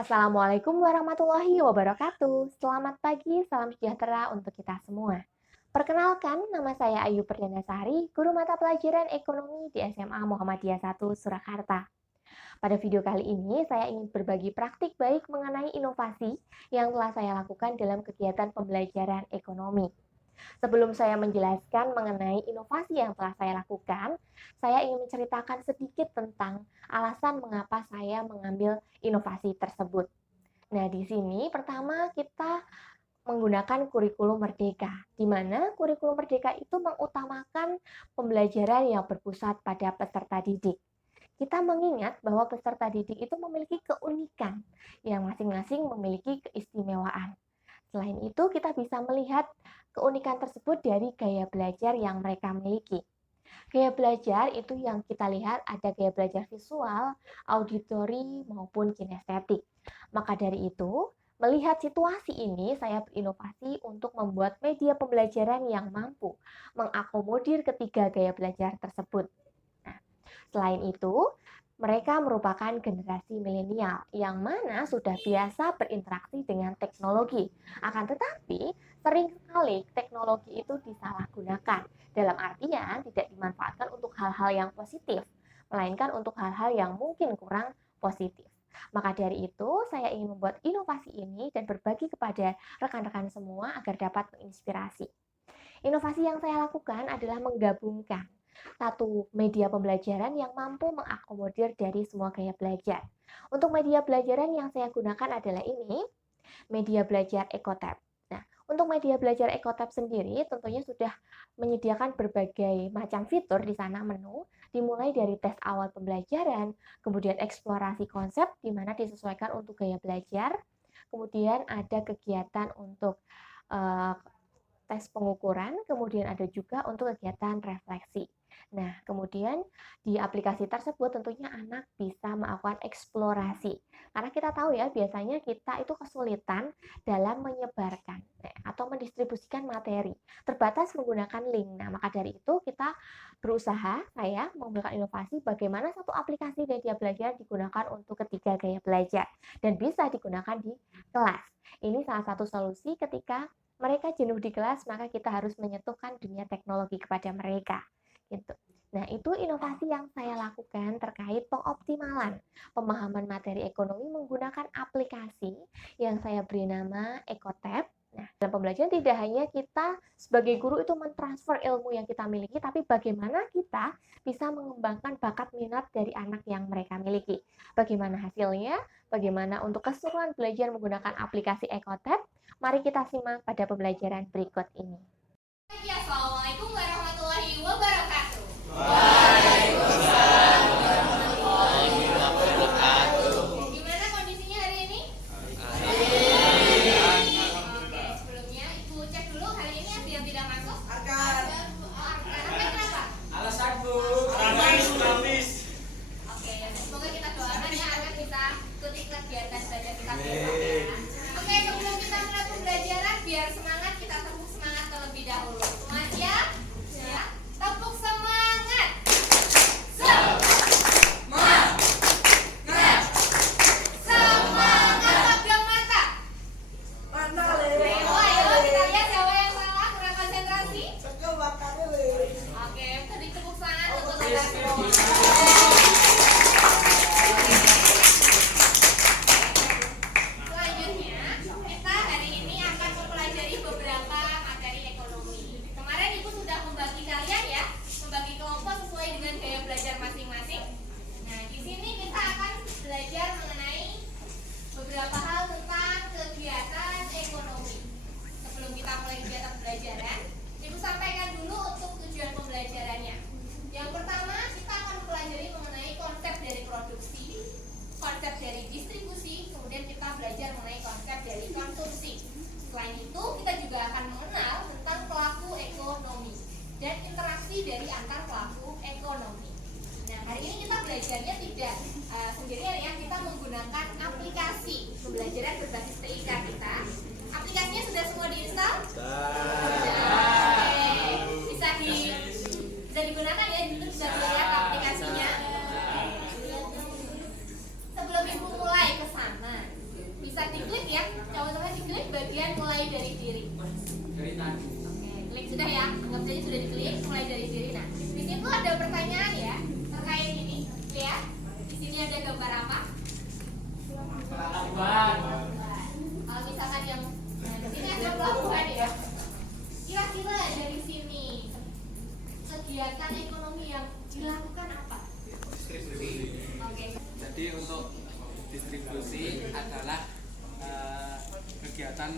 Assalamualaikum warahmatullahi wabarakatuh. Selamat pagi, salam sejahtera untuk kita semua. Perkenalkan, nama saya Ayu Perdanasari, guru mata pelajaran ekonomi di SMA Muhammadiyah 1 Surakarta. Pada video kali ini, saya ingin berbagi praktik baik mengenai inovasi yang telah saya lakukan dalam kegiatan pembelajaran ekonomi. Sebelum saya menjelaskan mengenai inovasi yang telah saya lakukan, saya ingin menceritakan sedikit tentang alasan mengapa saya mengambil inovasi tersebut. Nah, di sini pertama kita menggunakan kurikulum merdeka, di mana kurikulum merdeka itu mengutamakan pembelajaran yang berpusat pada peserta didik. Kita mengingat bahwa peserta didik itu memiliki keunikan yang masing-masing memiliki keistimewaan. Selain itu, kita bisa melihat keunikan tersebut dari gaya belajar yang mereka miliki. Gaya belajar itu yang kita lihat ada gaya belajar visual, auditori, maupun kinestetik. Maka dari itu, melihat situasi ini, saya berinovasi untuk membuat media pembelajaran yang mampu mengakomodir ketiga gaya belajar tersebut. Nah, selain itu, mereka merupakan generasi milenial yang mana sudah biasa berinteraksi dengan teknologi. Akan tetapi, sering sekali teknologi itu disalahgunakan. Dalam artian tidak dimanfaatkan untuk hal-hal yang positif, melainkan untuk hal-hal yang mungkin kurang positif. Maka dari itu, saya ingin membuat inovasi ini dan berbagi kepada rekan-rekan semua agar dapat menginspirasi. Inovasi yang saya lakukan adalah menggabungkan satu media pembelajaran yang mampu mengakomodir dari semua gaya belajar. Untuk media pelajaran yang saya gunakan adalah ini, media belajar Ekotab. Nah, untuk media belajar Ekotab sendiri tentunya sudah menyediakan berbagai macam fitur di sana menu, dimulai dari tes awal pembelajaran, kemudian eksplorasi konsep di mana disesuaikan untuk gaya belajar, kemudian ada kegiatan untuk uh, tes pengukuran, kemudian ada juga untuk kegiatan refleksi. Nah, kemudian di aplikasi tersebut tentunya anak bisa melakukan eksplorasi. Karena kita tahu ya, biasanya kita itu kesulitan dalam menyebarkan atau mendistribusikan materi. Terbatas menggunakan link. Nah, maka dari itu kita berusaha, saya memberikan inovasi bagaimana satu aplikasi media belajar digunakan untuk ketiga gaya belajar. Dan bisa digunakan di kelas. Ini salah satu solusi ketika mereka jenuh di kelas, maka kita harus menyentuhkan dunia teknologi kepada mereka. Gitu. Nah, itu inovasi yang saya lakukan terkait pengoptimalan pemahaman materi ekonomi menggunakan aplikasi yang saya beri nama Ekotab. Nah, dalam pembelajaran tidak hanya kita sebagai guru itu mentransfer ilmu yang kita miliki, tapi bagaimana kita bisa mengembangkan bakat minat dari anak yang mereka miliki. Bagaimana hasilnya? Bagaimana untuk keseruan belajar menggunakan aplikasi Ekotab? Mari kita simak pada pembelajaran berikut ini. Assalamualaikum warahmatullahi wabarakatuh. Waalaikumsalam warahmatullahi wabarakatuh. Gimana kondisinya hari ini? Oke, sebelumnya Ibu cek dulu hari ini ada yang tidak masuk? Akan. Kenapa? Alasan Bu. Kamis. Oke, semoga kita doakan ya agar bisa ikuti kegiatan belajar kita besok ya. Oke, sebelum kita mulai pembelajaran, biar semangat kita tepuk semangat terlebih dahulu. Semua siap? Ya. Tepuk semangat. Semangat pegang mata. Mana Ayo kita lihat siapa yang salah kurang konsentrasi. Sekarang makannya Oke, tadi tepuk tangan untuk kita semua. Selanjutnya, kita hari ini akan mempelajari beberapa materi ekonomi. Kemarin Ibu sudah membagi kalian ya, membagi kelompok sesuai dengan gaya belajar masing-masing. Nah, di sini kita akan belajar mengenai beberapa hal tentang kegiatan ekonomi. Sebelum kita mulai kegiatan pembelajaran, Ibu sampaikan dulu untuk tujuan pembelajarannya. Yang pertama, kita akan mempelajari mengenai konsep dari produksi, konsep dari distribusi, kemudian kita belajar mengenai konsep dari konsumsi. Selain itu, kita juga akan mengenal tentang pelaku ekonomi dan interaksi dari antar pelaku ekonomi. Nah, hari ini kita belajarnya tidak sendirian ya, kita menggunakan aplikasi pembelajaran berbasis TIK kita. Aplikasinya sudah semua diinstal? Oke. Bisa digunakan ya, itu bisa dilihat aplikasinya. Sebelum Ibu mulai ke sana, bisa diklik ya, coba-coba diklik bagian mulai dari diri. Dari tadi. Oke, klik sudah ya, anggap saja sudah diklik mulai dari diri. Nah, di situ ada pertanyaan ya terkait ini. Lihat, di sini ada gambar apa? Pelabuhan. Kalau misalkan yang nah, di sini ada pelabuhan ya. Kira-kira dari sini kegiatan ekonomi yang dilakukan apa? Distribusi. Oke. Jadi untuk distribusi adalah kegiatan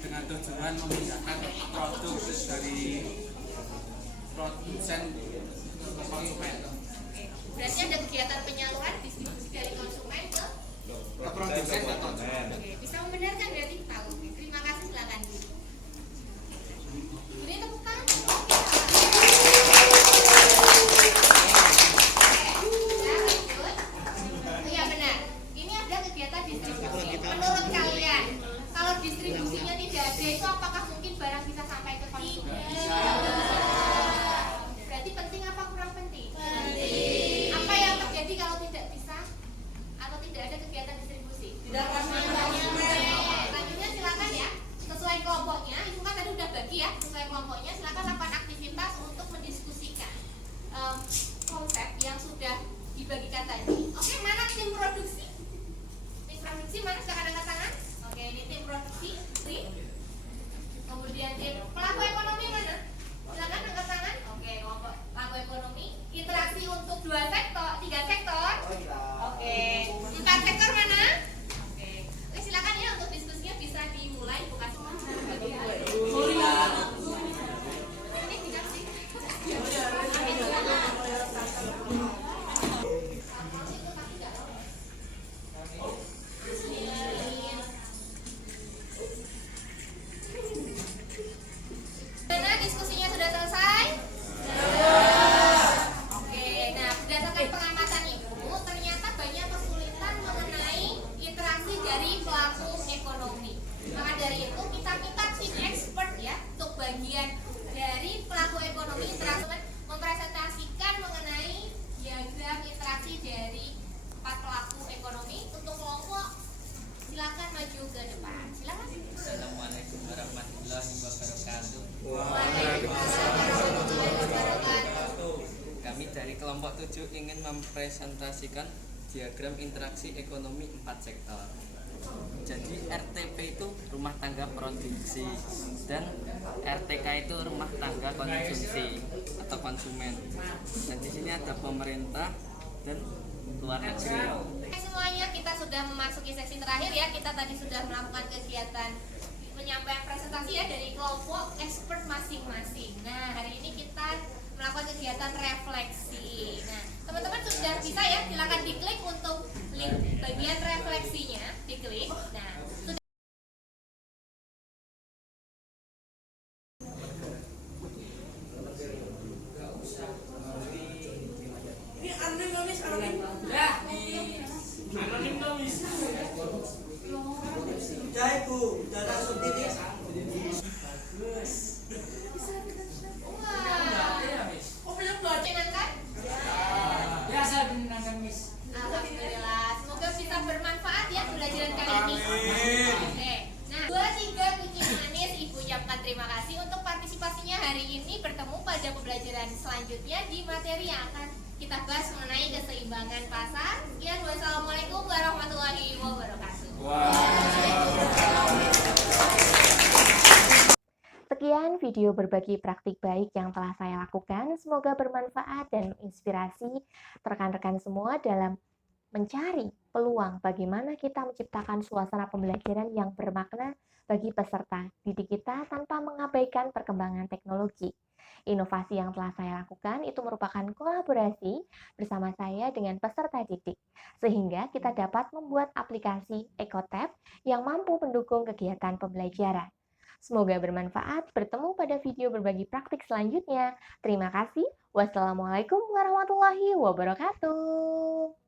dengan tujuan memindahkan produk dari produsen ke konsumen. Berarti ada kegiatan penyaluran distribusi dari konsumen ke Produsen ke konsumen. Oke, bisa membenarkan berarti tahu. Terima kasih, silakan. Beri tepuk tangan. Iya benar. Ini ada kegiatan distribusi. Menurut kalian, kalau distribusinya tidak ada, itu apakah mungkin barang bisa sampai ke konsumen? Berarti penting apa kurang penting? Penting. Apa yang terjadi kalau tidak bisa atau tidak ada kegiatan distribusi? Tidak selanjutnya silakan ya. Sesuai kelompoknya, itu kan tadi udah bagi ya. Sesuai kelompoknya, silakan lakukan aktivitas untuk mendiskusikan konsep yang sudah dibagikan tadi. Oke, mana tim produksi? Tim produksi mana? Silakan angkat tangan. Oke, ini tim produksi. Kemudian tim pelaku ekonomi mana? Silakan angkat tangan. Oke, kelompok pelaku ekonomi. Interaksi untuk 2 sektor, 3 sektor. Oke, 4 sektor mana? Oke, oke silakan ya untuk diskusinya bisa dimulai bukan semua. Ini dikasih. Mana diskusinya sudah selesai? Oke, nah berdasarkan pengamatan Ibu, ternyata banyak kesulitan mengenai interaksi dari pelaku ekonomi. Maka dari itu kita minta tim expert ya untuk bagian dari pelaku ekonomi interaksi mempresentasikan mengenai diagram interaksi dari 4 pelaku ekonomi untuk kelompok. Silakan maju ke depan. Silakan. Assalamualaikum warahmatullahi wabarakatuh. Waalaikumsalam warahmatullahi wabarakatuh. Kami dari kelompok 7 ingin mempresentasikan diagram interaksi ekonomi 4 sektor. Jadi RTP itu rumah tangga produksi dan RTK itu rumah tangga konsumsi atau konsumen. Dan di sini ada pemerintah dan luar negeri. Oke semuanya, kita sudah memasuki sesi terakhir ya. Kita tadi sudah melakukan kegiatan penyampaian presentasi ya dari kelompok expert masing-masing. Nah, hari ini kita melakukan kegiatan refleksi. Nah, teman-teman sudah bisa ya, silakan diklik untuk link bagian refleksinya, diklik. Nah, sudah Ini anonim ya di anonim nomis. Udah ibu, udah langsung titik. Bagus. Oh, belum menyenangkan? Ya saya menyenangkan Miss. Alhamdulillah, semoga bisa bermanfaat ya pelajaran kali ini. Oke, nah 2-3 kucing manis Ibu ucapkan terima kasih untuk partisipasinya hari ini. Bertemu pada pembelajaran selanjutnya di materi yang akan kita bahas mengenai keseimbangan pasar. Sekian, wassalamualaikum warahmatullahi wabarakatuh. Sekian video berbagi praktik baik yang telah saya lakukan. Semoga bermanfaat dan menginspirasi rekan-rekan semua dalam mencari peluang bagaimana kita menciptakan suasana pembelajaran yang bermakna bagi peserta didik kita tanpa mengabaikan perkembangan teknologi. Inovasi yang telah saya lakukan itu merupakan kolaborasi bersama saya dengan peserta didik, sehingga kita dapat membuat aplikasi EcoTab yang mampu mendukung kegiatan pembelajaran. Semoga bermanfaat. Bertemu pada video berbagi praktik selanjutnya. Terima kasih. Wassalamualaikum warahmatullahi wabarakatuh.